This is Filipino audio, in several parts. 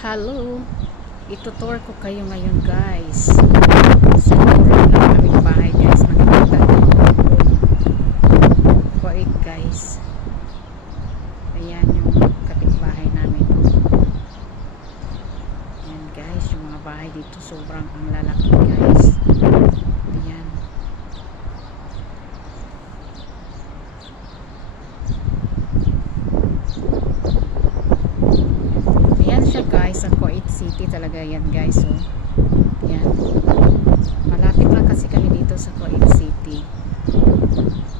Hello, itutour ko kayo ngayon guys sa loob ng aming bahay guys. Makikita nyo kuwait guys. Ayan yung kapitbahay namin. Ayan guys, yung mga bahay dito sobrang ang lalaki guys. Ayan. Guys, sa Kuwait City talaga yan guys. So, yan. Malapit lang kasi kami dito sa Kuwait City.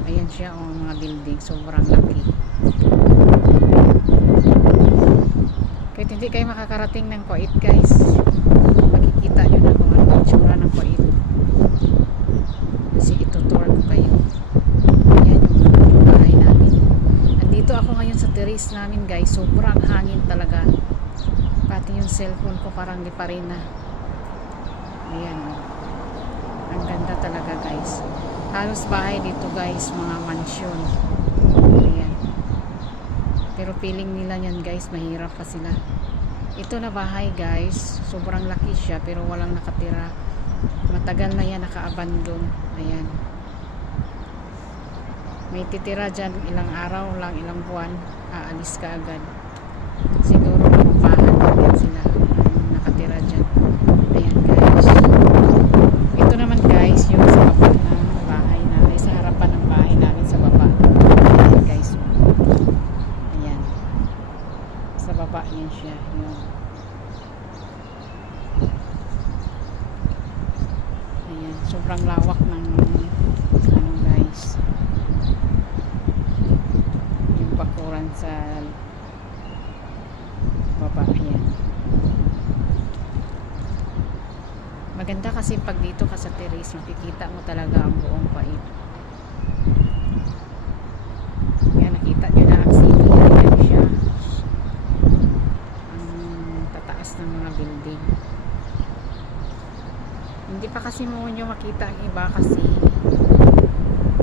Ayan siya, oh, mga building. Sobrang laki. Kahit hindi kayo makakarating ng Kuwait guys, makikita nyo na kung ano ang tsura ng Kuwait. Kasi itutour ko kayo. Ayan yung bahay namin. Nandito ako ngayon sa terrace namin guys. Sobrang hangin talaga. Pati yung cellphone ko parang di pa rin na. Ayan. Ang ganda talaga guys. Halos bahay dito guys, mga mansion. Ayan. Pero feeling nila yan guys, mahirap pa sila. Ito na bahay guys, sobrang laki siya pero walang nakatira. Matagal na yan naka-abandon. Ayan. May titira dyan ilang araw lang, ilang buwan, aalis ka agad. Siguro mapapahan sila nakatira dyan. Ayan guys, ito naman guys yung sa baba ng bahay namin, sa harapan ng bahay namin sa baba. Ayan guys, ayan sa baba yan siya, yun. Ayan, sobrang lawak ng ano guys, yung bakuran sa baba. Ayan. Maganda kasi pag dito ka sa terrace, makikita mo talaga ang buong Kuwait. Ayan, nakita nyo na ang city. Ayan siya. Ang tataas ng mga building. Hindi pa kasi mo nyo makita ang iba kasi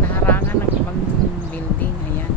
naharangan ng ibang building. Ayan.